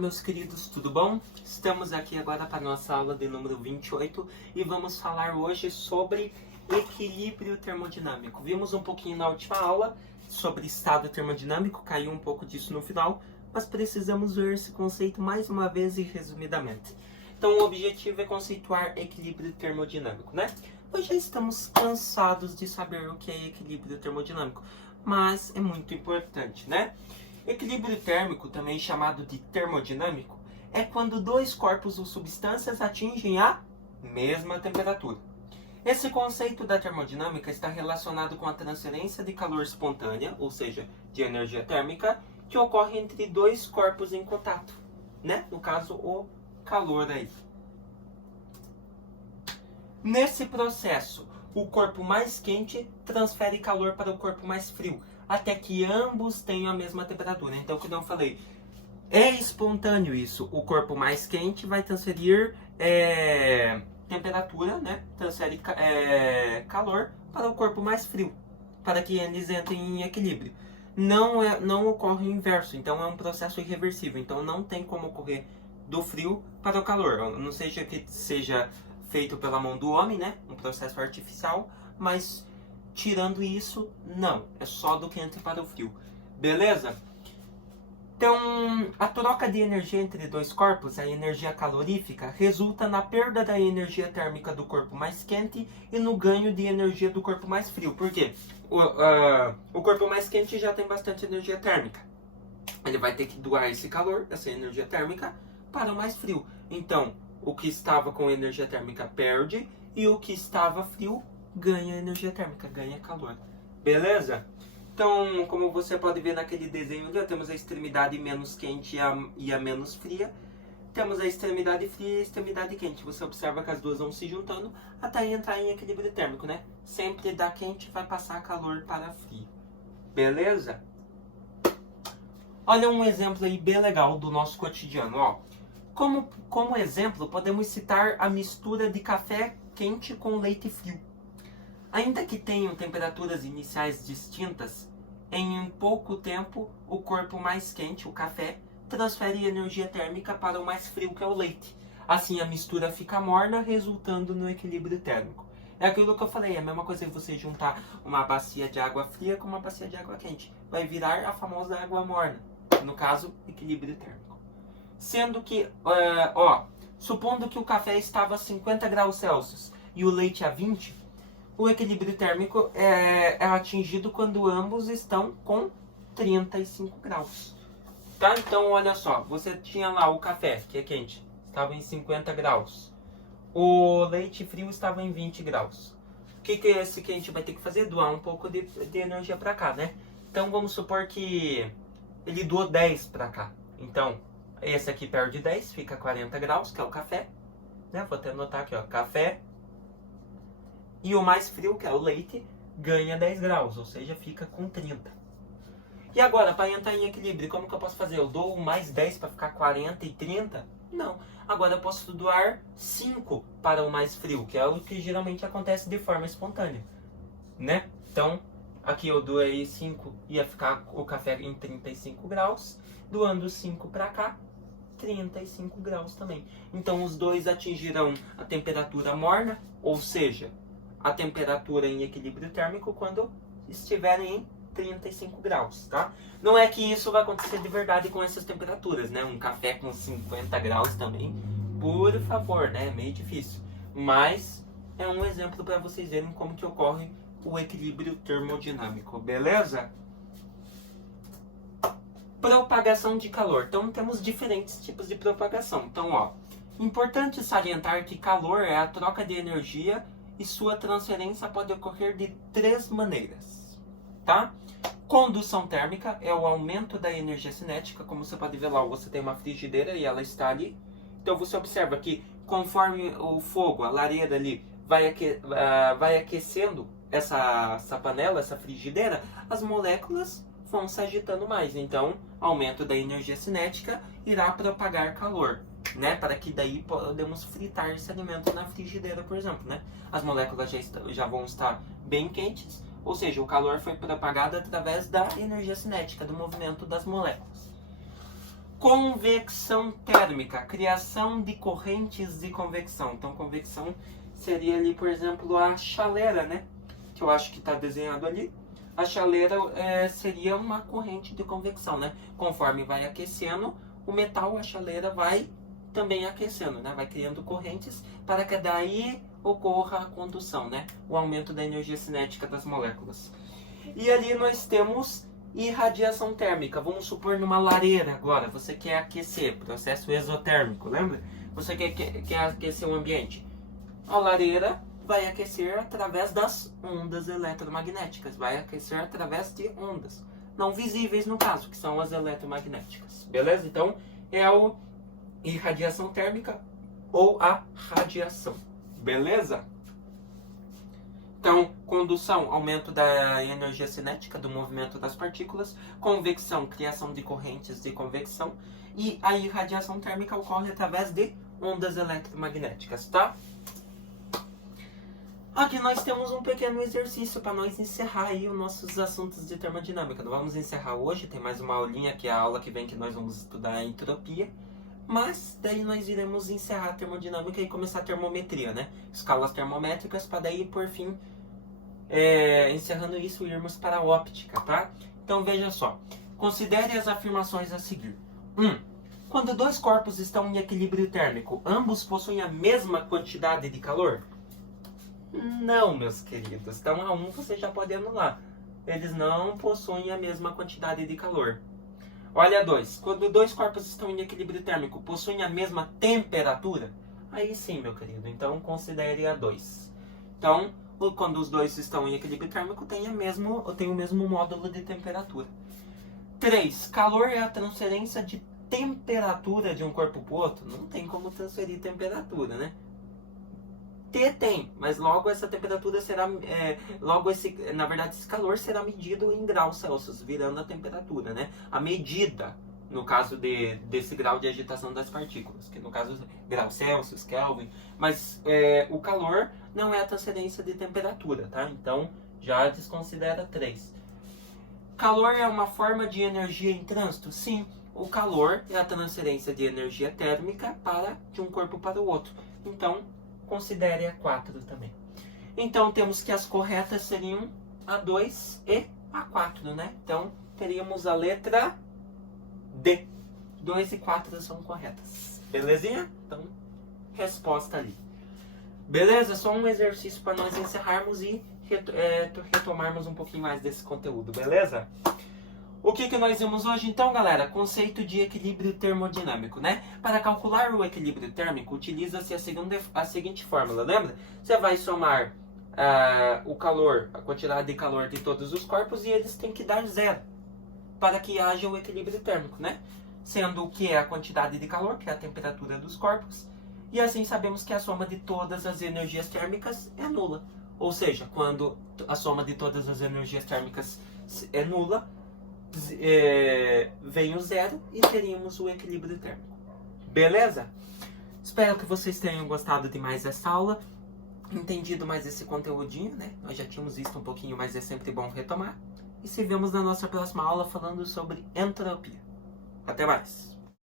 meus queridos, tudo bom? Estamos aqui agora para a nossa aula de número 28 e vamos falar hoje sobre equilíbrio termodinâmico. Vimos um pouquinho na última aula sobre estado termodinâmico, caiu um pouco disso no final, mas precisamos ver esse conceito mais uma vez e resumidamente. Então o objetivo é conceituar equilíbrio termodinâmico, né? Nós já estamos cansados de saber o que é equilíbrio termodinâmico, mas é muito importante, né? Equilíbrio térmico, também chamado de termodinâmico, é quando dois corpos ou substâncias atingem a mesma temperatura. Esse conceito da termodinâmica está relacionado com a transferência de calor espontânea, ou seja, de energia térmica, que ocorre entre dois corpos em contato, né? No caso, o calor aí. Nesse processo, o corpo mais quente transfere calor para o corpo mais frio, até que ambos tenham a mesma temperatura. Então, como eu falei, é espontâneo isso. O corpo mais quente vai transferir temperatura, né? Transfere calor para o corpo mais frio, para que eles entrem em equilíbrio. Não ocorre o inverso, então é um processo irreversível. Então, não tem como ocorrer do frio para o calor. A não seja que seja feito pela mão do homem, né? Um processo artificial, mas tirando isso, não. É só do quente para o frio. Beleza? Então, a troca de energia entre dois corpos, a energia calorífica, resulta na perda da energia térmica do corpo mais quente e no ganho de energia do corpo mais frio. Por quê? O corpo mais quente já tem bastante energia térmica. Ele vai ter que doar esse calor, essa energia térmica, para o mais frio. Então, o que estava com energia térmica perde e o que estava frio ganha energia térmica, ganha calor. Beleza? Então, como você pode ver naquele desenho ali, temos a extremidade menos quente e a menos fria. Temos a extremidade fria e a extremidade quente. Você observa que as duas vão se juntando até entrar em equilíbrio térmico, né? Sempre da quente vai passar calor para frio. Beleza? Olha um exemplo aí bem legal do nosso cotidiano, ó. Como exemplo, podemos citar a mistura de café quente com leite frio. Ainda que tenham temperaturas iniciais distintas, em pouco tempo o corpo mais quente, o café, transfere energia térmica para o mais frio, que é o leite. Assim a mistura fica morna, resultando no equilíbrio térmico. É aquilo que eu falei, é a mesma coisa que você juntar uma bacia de água fria com uma bacia de água quente. Vai virar a famosa água morna, no caso, equilíbrio térmico. Sendo que, supondo que o café estava a 50 graus Celsius e o leite a 20, o equilíbrio térmico é atingido quando ambos estão com 35 graus. Tá? Então, olha só, você tinha lá o café, que é quente, estava em 50 graus. O leite frio estava em 20 graus. O que esse quente vai ter que fazer? Doar um pouco de energia para cá, né? Então, vamos supor que ele doou 10 para cá. Então, esse aqui perde 10, fica 40 graus, que é o café. Né? Vou até anotar aqui, ó, café. E o mais frio, que é o leite, ganha 10 graus, ou seja, fica com 30. E agora, para entrar em equilíbrio, como que eu posso fazer? Eu dou mais 10 para ficar 40 e 30? Não. Agora eu posso doar 5 para o mais frio, que é o que geralmente acontece de forma espontânea. Né? Então, aqui eu doei 5, ia ficar o café em 35 graus. Doando 5 para cá, 35 graus também. Então, os dois atingirão a temperatura morna, ou seja, a temperatura em equilíbrio térmico quando estiverem em 35 graus, tá? Não é que isso vai acontecer de verdade com essas temperaturas, né? Um café com 50 graus também, por favor, né? É meio difícil. Mas é um exemplo para vocês verem como que ocorre o equilíbrio termodinâmico, beleza? Propagação de calor. Então, temos diferentes tipos de propagação. Então, ó, importante salientar que calor é a troca de energia e sua transferência pode ocorrer de 3 maneiras, tá? Condução térmica é o aumento da energia cinética. Como você pode ver lá, você tem uma frigideira e ela está ali. Então, você observa que conforme o fogo, a lareira ali, vai aquecendo essa panela, essa frigideira, as moléculas vão se agitando mais. Então, aumento da energia cinética irá propagar calor, né? Para que daí podemos fritar esse alimento na frigideira, por exemplo, né? As moléculas já vão estar bem quentes, ou seja, o calor foi propagado através da energia cinética, do movimento das moléculas. Convecção térmica, criação de correntes de convecção. Então, convecção seria ali, por exemplo, a chaleira, né? Que eu acho que está desenhado ali. A chaleira seria uma corrente de convecção, né? Conforme vai aquecendo, o metal, a chaleira, vai também aquecendo, né? Vai criando correntes para que daí ocorra a condução, né? O aumento da energia cinética das moléculas. E ali nós temos irradiação térmica. Vamos supor numa lareira agora. Você quer aquecer, processo exotérmico, lembra? Você quer aquecer o ambiente. A lareira vai aquecer através das ondas eletromagnéticas. Vai aquecer através de ondas. Não visíveis no caso, que são as eletromagnéticas. Beleza? Então, é a irradiação térmica ou a radiação. Beleza? Então, condução, aumento da energia cinética do movimento das partículas. Convecção, criação de correntes de convecção. E a irradiação térmica ocorre através de ondas eletromagnéticas, tá? Aqui nós temos um pequeno exercício para nós encerrar aí os nossos assuntos de termodinâmica. Não vamos encerrar hoje, tem mais uma aulinha que é a aula que vem que nós vamos estudar a entropia. Mas daí nós iremos encerrar a termodinâmica e começar a termometria, né? Escalas termométricas para daí, por fim, encerrando isso, irmos para a óptica, tá? Então veja só, considere as afirmações a seguir. 1. Quando dois corpos estão em equilíbrio térmico, ambos possuem a mesma quantidade de calor? Não, meus queridos. Então a 1 você já pode anular. Eles não possuem a mesma quantidade de calor. Olha 2. Quando dois corpos estão em equilíbrio térmico, possuem a mesma temperatura? Aí sim, meu querido. Então considere a 2. Então, quando os dois estão em equilíbrio térmico, tem o mesmo módulo de temperatura. 3. Calor é a transferência de temperatura de um corpo para o outro? Não tem como transferir temperatura, né? T tem, mas logo essa temperatura será, na verdade esse calor será medido em graus Celsius, virando a temperatura, né? A medida, no caso desse grau de agitação das partículas, que no caso graus Celsius, Kelvin, mas o calor não é a transferência de temperatura, tá? Então já desconsidera 3. Calor é uma forma de energia em trânsito? Sim, o calor é a transferência de energia térmica de um corpo para o outro. Então, considere a 4 também. Então, temos que as corretas seriam a 2 e a 4, né? Então, teríamos a letra D. 2 e 4 são corretas. Belezinha? Então, resposta ali. Beleza? Só um exercício para nós encerrarmos e retomarmos um pouquinho mais desse conteúdo, beleza? O que nós vimos hoje então, galera? Conceito de equilíbrio termodinâmico, né? Para calcular o equilíbrio térmico, utiliza-se a seguinte fórmula, lembra? Você vai somar o calor, a quantidade de calor de todos os corpos e eles têm que dar 0 para que haja o equilíbrio térmico, né? Sendo o que é a quantidade de calor, que é a temperatura dos corpos, e assim sabemos que a soma de todas as energias térmicas é nula. Ou seja, quando a soma de todas as energias térmicas é nula, vem o 0 e teríamos o equilíbrio térmico. Beleza? Espero que vocês tenham gostado de mais essa aula, entendido mais esse conteúdinho, né? Nós já tínhamos visto um pouquinho, mas é sempre bom retomar. E se vemos na nossa próxima aula falando sobre entropia. Até mais!